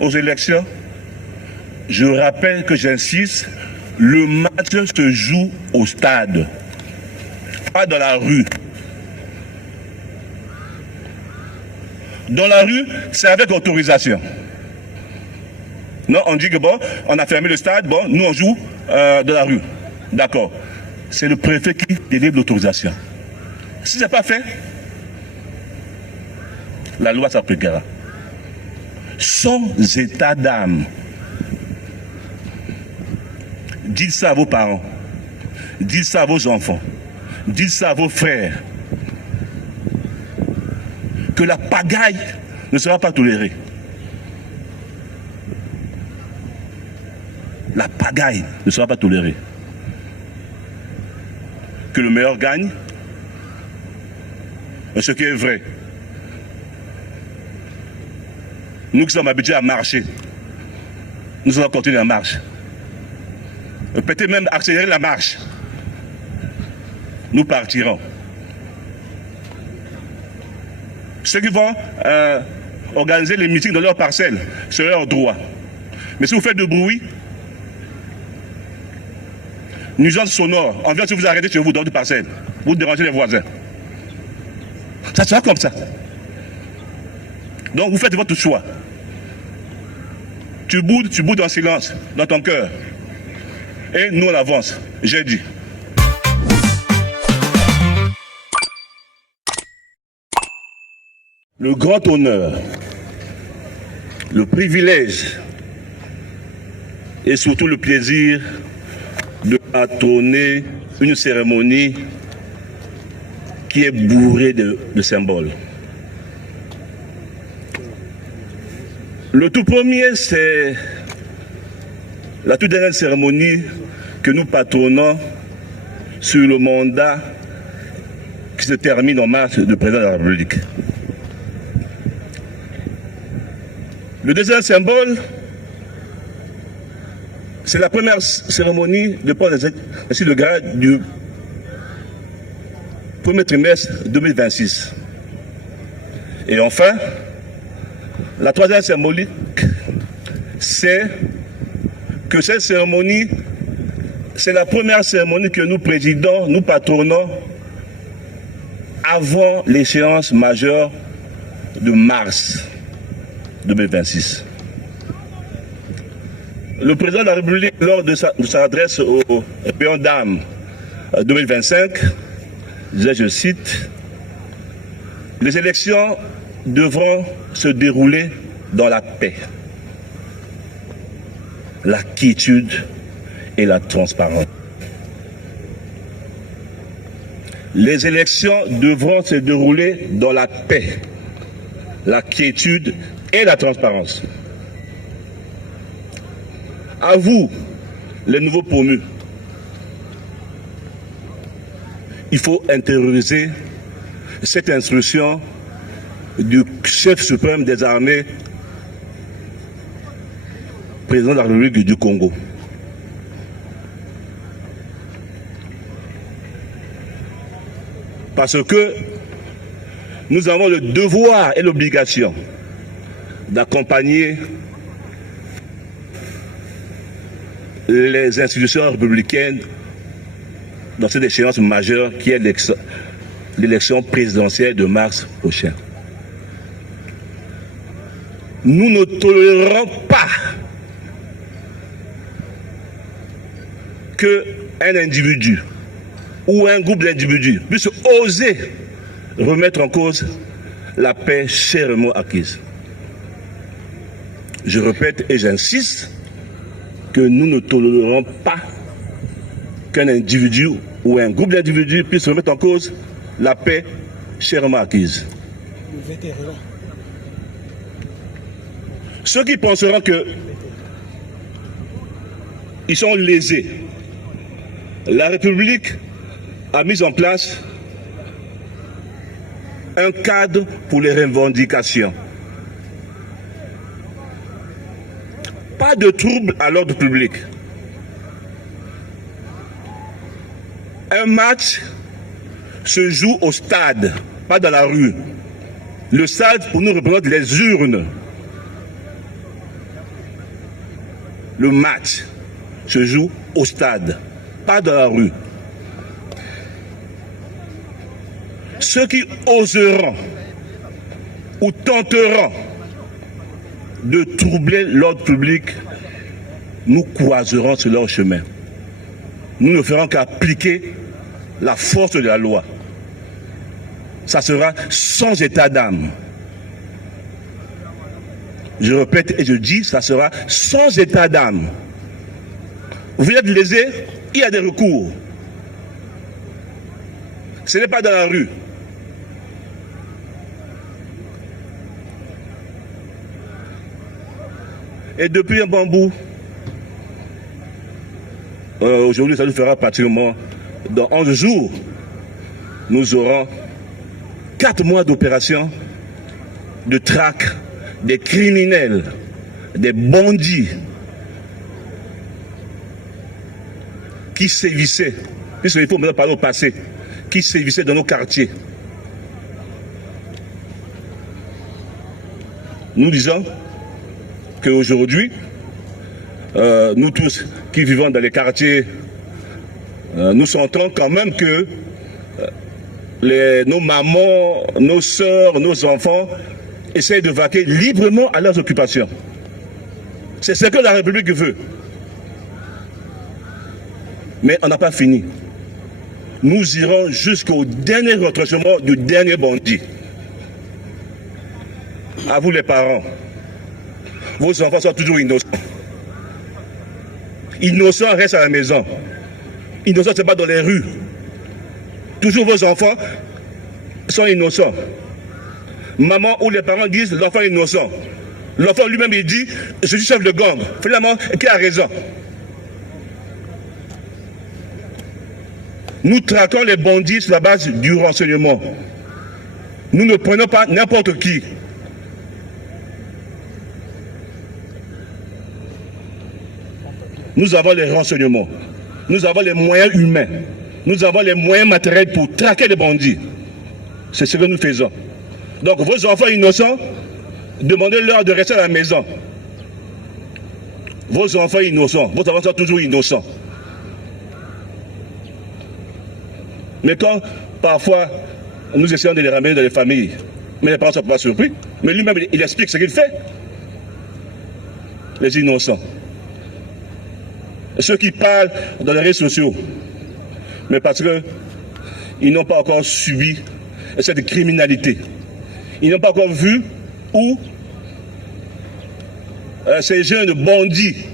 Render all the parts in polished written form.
aux élections, je rappelle que j'insiste, le match se joue au stade, pas dans la rue. Dans la rue, c'est avec autorisation. Non, on dit que bon, on a fermé le stade, bon, nous on joue dans la rue. D'accord. C'est le préfet qui délivre l'autorisation. Si ce n'est pas fait, la loi s'appliquera. Sans état d'âme. Dites ça à vos parents. Dites ça à vos enfants. Dites ça à vos frères. Que la pagaille ne sera pas tolérée. La pagaille ne sera pas tolérée. Que le meilleur gagne. Ce qui est vrai. Nous qui sommes habitués à marcher, nous allons continuer la marche. Peut-être même accélérer la marche. Nous partirons. Ceux qui vont organiser les meetings dans leur parcelle, c'est leur droit. Mais si vous faites de bruit, nuisance sonore, on vient si vous arrêtez chez vous dans une parcelle, vous dérangez les voisins. Ça sera comme ça. Donc vous faites votre choix. Tu boudes en silence, dans ton cœur. Et nous on avance, j'ai dit. Le grand honneur, le privilège et surtout le plaisir de patronner une cérémonie qui est bourrée de symboles. Le tout premier, c'est la toute dernière cérémonie que nous patronnons sur le mandat qui se termine en mars de président de la République. Le deuxième symbole, c'est la première cérémonie de port ainsi de grade du premier trimestre 2026. Et enfin, la troisième symbolique, c'est que cette cérémonie, c'est la première cérémonie que nous présidons, nous patronnons avant l'échéance majeure de mars 2026. Le président de la République, lors de sa adresse au Péon d'âme 2025, disait, je cite, « Les élections devront se dérouler dans la paix, la quiétude et la transparence. » Les élections devront se dérouler dans la paix, la quiétude et la transparence. À vous, les nouveaux promus, il faut intérioriser cette instruction du chef suprême des armées, président de la République du Congo. Parce que nous avons le devoir et l'obligation d'accompagner les institutions républicaines dans cette échéance majeure qui est l'élection présidentielle de mars prochain. Nous ne tolérerons pas qu'un individu ou un groupe d'individus puisse oser remettre en cause la paix chèrement acquise. Je répète et j'insiste que nous ne tolérerons pas qu'un individu ou un groupe d'individus puisse remettre en cause la paix chèrement acquise. Ceux qui penseront qu'ils sont lésés, la République a mis en place un cadre pour les revendications. Pas de troubles à l'ordre public. Un match se joue au stade, pas dans la rue. Le stade, pour nous, représente les urnes. le match se joue au stade, pas dans la rue. Ceux qui oseront ou tenteront de troubler l'ordre public, nous croiserons sur leur chemin. Nous ne ferons qu'appliquer la force de la loi. Ça sera sans état d'âme. Je répète et je dis, ça sera sans état d'âme. Vous êtes lésé, il y a des recours. Ce n'est pas dans la rue. Et depuis un bon bout, aujourd'hui ça nous fera pratiquement, dans 11 jours, nous aurons 4 mois d'opération de traque des criminels, des bandits qui sévissaient, puisqu'il faut maintenant parler au passé, qui sévissaient dans nos quartiers. Nous disons qu'aujourd'hui, nous tous qui vivons dans les quartiers, nous sentons quand même que nos mamans, nos sœurs, nos enfants essayent de vaquer librement à leurs occupations. C'est ce que la République veut. Mais on n'a pas fini. Nous irons jusqu'au dernier retranchement du dernier bandit. À vous les parents. Vos enfants sont toujours innocents. Innocents restent à la maison. Innocents, ce n'est pas dans les rues. Toujours vos enfants sont innocents. Maman ou les parents disent l'enfant est innocent. L'enfant lui-même il dit je suis chef de gang. Finalement, qui a raison? Nous traquons les bandits sur la base du renseignement. Nous ne prenons pas n'importe qui. Nous avons les renseignements. Nous avons les moyens humains. Nous avons les moyens matériels pour traquer les bandits. C'est ce que nous faisons. Donc vos enfants innocents, demandez-leur de rester à la maison. Vos enfants innocents, vos enfants sont toujours innocents. Mais quand parfois nous essayons de les ramener dans les familles, mais les parents ne sont pas surpris, mais lui-même il explique ce qu'il fait. Les innocents. Ceux qui parlent dans les réseaux sociaux, mais parce qu'ils n'ont pas encore subi cette criminalité. Ils n'ont pas encore vu où ces jeunes bandits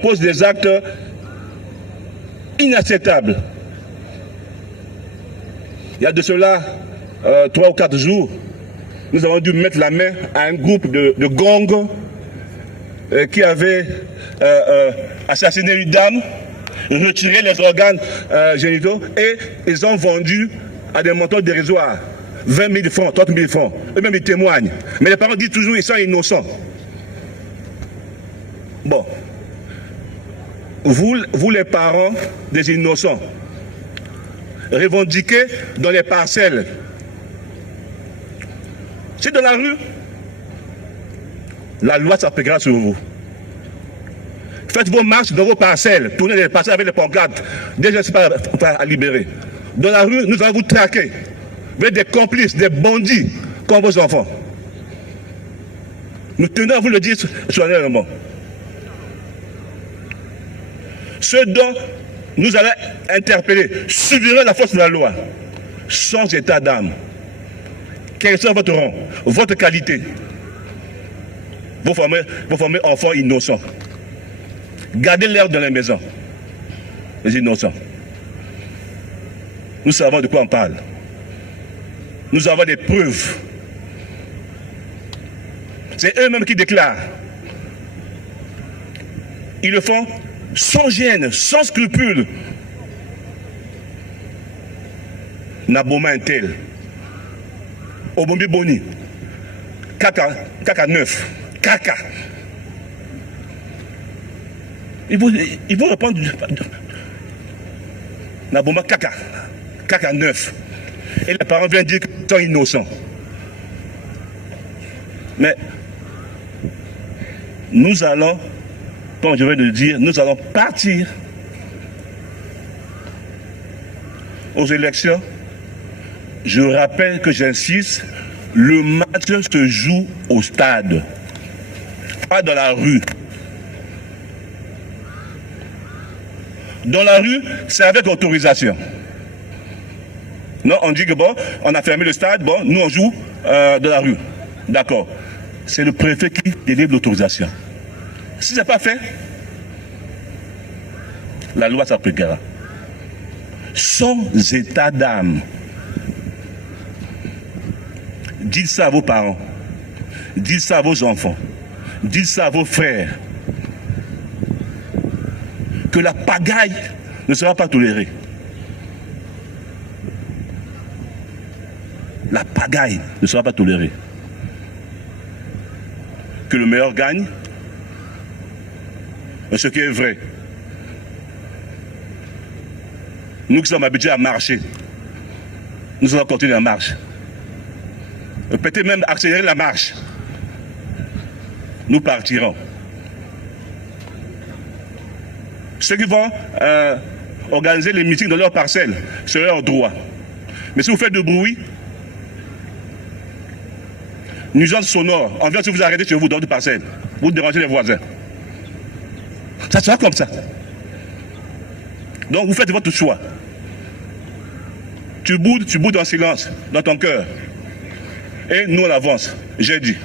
posent des actes inacceptables. Il y a de cela 3 ou 4 jours, nous avons dû mettre la main à un groupe de gangs qui avait assassiné une dame, retiré les organes génitaux et ils ont vendu à des montants dérisoires. 20 000 francs, 30 000 francs. Eux-mêmes, ils témoignent. Mais les parents disent toujours qu'ils sont innocents. Bon. Vous les parents des innocents, revendiquez dans les parcelles. C'est dans la rue. La loi s'appliquera sur vous. Faites vos marches dans vos parcelles. Tournez les parcelles avec les pancartes. Déjà, ce n'est pas à libérer. Dans la rue, nous allons vous traquer. Vous êtes des complices, des bandits, comme vos enfants. Nous tenons à vous le dire solennellement. Ceux dont nous allons interpeller subiront la force de la loi, sans état d'âme. Quel soit votre rang, votre qualité. Vous formez enfants innocents. Gardez-les dans les maisons, les innocents. Nous savons de quoi on parle. Nous avons des preuves. C'est eux-mêmes qui déclarent. Ils le font sans gêne, sans scrupule. Naboma un tel. Obombi Boni. Kaka 9. Kaka. Ils vont répondre. Naboma Kaka. Kaka 9. Et les parents viennent dire qu'ils sont innocents. Mais nous allons comme je viens de le dire, nous allons partir aux élections. Je rappelle que j'insiste, le match se joue au stade, pas dans la rue. Dans la rue, c'est avec autorisation. Non, on dit que bon, on a fermé le stade, bon, nous on joue dans la rue. D'accord. C'est le préfet qui délivre l'autorisation. Si ce n'est pas fait, la loi s'appliquera. Sans état d'âme. Dites ça à vos parents. Dites ça à vos enfants. Dites ça à vos frères. Que la pagaille ne sera pas tolérée. La pagaille ne sera pas tolérée. Que le meilleur gagne. Mais ce qui est vrai. Nous qui sommes habitués à marcher, nous allons continuer la marche. Peut-être même accélérer la marche. Nous partirons. Ceux qui vont organiser les meetings dans leur parcelle, c'est leur droit. Mais si vous faites du bruit, nuisance sonore, on vient si vous arrêtez chez vous dans votre parcelle, vous dérangez les voisins. Ça sera comme ça. Donc vous faites votre choix. Tu boudes en silence, dans ton cœur. Et nous on avance. J'ai dit.